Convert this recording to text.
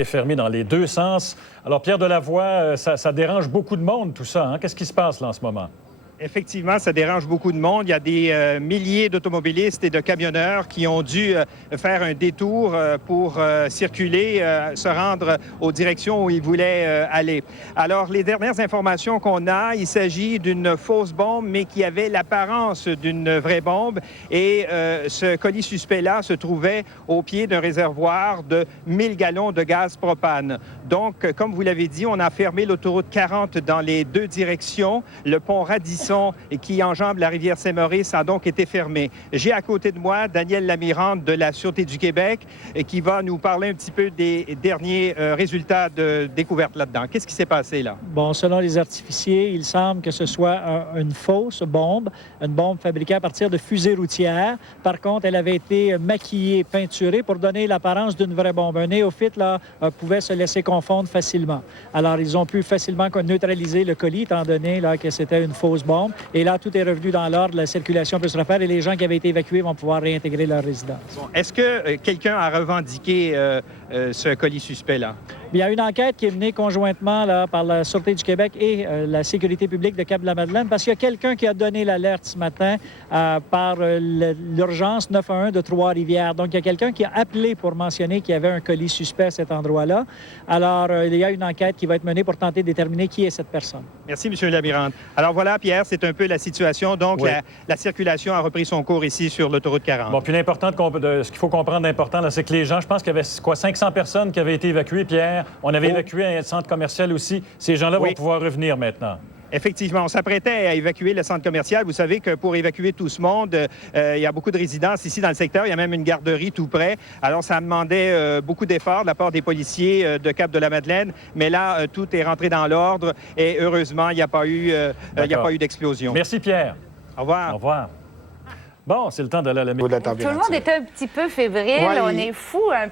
est fermé dans les deux sens. Alors, Pierre Delavoye, ça dérange beaucoup de monde, tout ça. Hein? Qu'est-ce qui se passe là en ce moment? Effectivement, ça dérange beaucoup de monde. Il y a des milliers d'automobilistes et de camionneurs qui ont dû faire un détour pour circuler, se rendre aux directions où ils voulaient aller. Alors, les dernières informations qu'on a, il s'agit d'une fausse bombe, mais qui avait l'apparence d'une vraie bombe. Et ce colis suspect-là se trouvait au pied d'un réservoir de 1000 gallons de gaz propane. Donc, comme vous l'avez dit, on a fermé l'autoroute 40 dans les deux directions. Le pont Radisson qui enjambe la rivière Saint-Maurice a donc été fermé. J'ai à côté de moi Daniel Lamirande de la Sûreté du Québec qui va nous parler un petit peu des derniers résultats de découverte là-dedans. Qu'est-ce qui s'est passé là? Bon, selon les artificiers, il semble que ce soit une fausse bombe, une bombe fabriquée à partir de fusées routières. Par contre, elle avait été maquillée, peinturée pour donner l'apparence d'une vraie bombe. Un néophyte là, pouvait se laisser confondre facilement. Alors, ils ont pu facilement neutraliser le colis, étant donné là, que c'était une fausse bombe. Et là, tout est revenu dans l'ordre, la circulation peut se refaire et les gens qui avaient été évacués vont pouvoir réintégrer leur résidence. Bon, est-ce que quelqu'un a revendiqué ce colis suspect-là? Il y a une enquête qui est menée conjointement là, par la Sûreté du Québec et la Sécurité publique de Cap-de-la-Madeleine parce qu'il y a quelqu'un qui a donné l'alerte ce matin par l'urgence 911 de Trois-Rivières. Donc, il y a quelqu'un qui a appelé pour mentionner qu'il y avait un colis suspect à cet endroit-là. Alors, il y a une enquête qui va être menée pour tenter de déterminer qui est cette personne. Merci, M. Lamirande. Alors voilà, Pierre, c'est un peu la situation. Donc, oui. la circulation a repris son cours ici sur l'autoroute 40. Bon, puis ce qu'il faut comprendre d'important, c'est que les gens, je pense qu'il y avait 500 personnes qui avaient été évacuées, Pierre. On avait évacué un centre commercial aussi. Ces gens-là vont pouvoir revenir maintenant. Effectivement, on s'apprêtait à évacuer le centre commercial. Vous savez que pour évacuer tout ce monde, il y a beaucoup de résidences ici dans le secteur. Il y a même une garderie tout près. Alors, ça demandait beaucoup d'efforts de la part des policiers de Cap-de-la-Madeleine. Mais là, tout est rentré dans l'ordre et heureusement, il n'y a pas eu d'explosion. Merci, Pierre. Au revoir. Au revoir. Bon, c'est le temps d'aller à la maison. Tout le monde était un petit peu fébrile. Ouais, On est fou un peu.